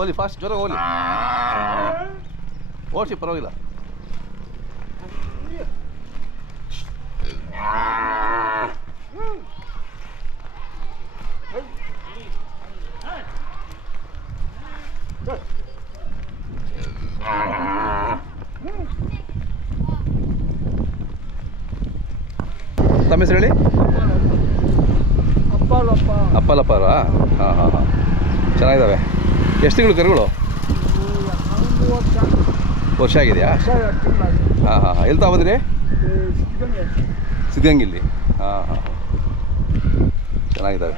ಓಲಿ fast ಜೋರಾಗಿ ಓಲಿ ಓಡಿಸಿ ಪರವಾಗಿಲ್ಲ. ತಮ್ಮ ಹೆಸರು ಹೇಳಿ. ಅಪ್ಪಲಪ್ಪಾರ. ಹಾಂ ಹಾಂ ಹಾಂ, ಚೆನ್ನಾಗಿದ್ದಾವೆ. ಎಷ್ಟು ತಿಂಗಳು ಕರುಗಳು? ವರ್ಷ ಆಗಿದೆಯಾ? ಹಾಂ ಹಾಂ. ಎಲ್ಲಿ ತಗೊಂಡ್ರಿ? ಸಿದ್ಧಗಂಗಿಲ್ಲಿ. ಹಾಂ ಹಾಂ, ಚೆನ್ನಾಗಿದ್ದಾವೆ.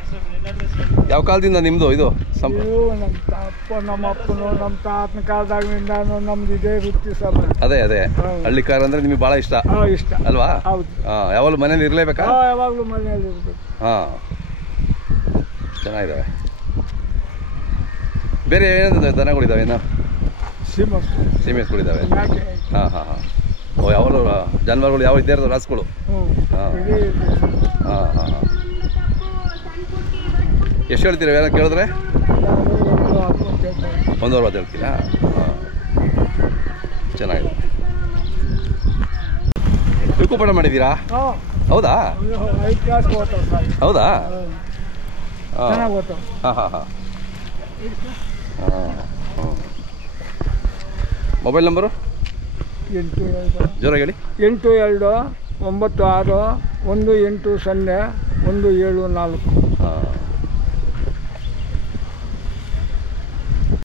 ಯಾವ ಕಾಲದಿಂದ ನಿಮ್ಮದು ಇದು ನಮ್ಮ ಅಪ್ಪನು ನಮ್ಮ ತಾತನ ಕಾಲದಾಗಿನಿಂದ ನಮ್ದು ಇದೇ ವೃತ್ತಿ ಸರ್. ಅದೇ ಅದೇ, ಹಳ್ಳಿ ಕಾರ್ ಅಂದರೆ ನಿಮಗೆ ಭಾಳ ಇಷ್ಟ ಇಷ್ಟ ಅಲ್ವಾ? ಹೌದು. ಹಾಂ, ಯಾವಾಗಲೂ ಮನೇಲಿ ಇರಲೇಬೇಕಾ? ಯಾವಾಗಲೂ ಮನೆಯಲ್ಲಿ ಇರಬೇಕು. ಹಾಂ, ಚೆನ್ನಾಗಿದ್ದಾವೆ. ಬೇರೆ ಏನೇನು ದನಗಳಿದ್ದಾವೆ? ಏನು ಸೀಮೆಸ್ಗಳಿದ್ದಾವೆ. ಹಾಂ ಹಾಂ ಹಾಂ. ಓ, ಯಾವಾಗಲೂ ಜಾನುವಾರುಗಳು ಯಾವ ಇದ್ದೇ ಇರೋದು ರಾಸುಗಳು? ಹಾಂ ಹಾಂ ಹಾಂ ಹಾಂ. ಎಷ್ಟು ಹೇಳ್ತೀರಾ ಏನೋ ಕೇಳಿದ್ರೆ? 160 ಹೇಳ್ತೀರಾ? ಹಾಂ, ಚೆನ್ನಾಗಿದೆ. ವಿಕೂಪಣ ಮಾಡಿದ್ದೀರಾ? ಹೌದಾ? ಹೌದಾ? ಹಾಂ ಹಾಂ ಹಾಂ ಹಾಂ. ಮೊಬೈಲ್ ನಂಬರು ಜೋರಾಗಿ ಹೇಳಿ. 8296 180174. ಹಾಂ.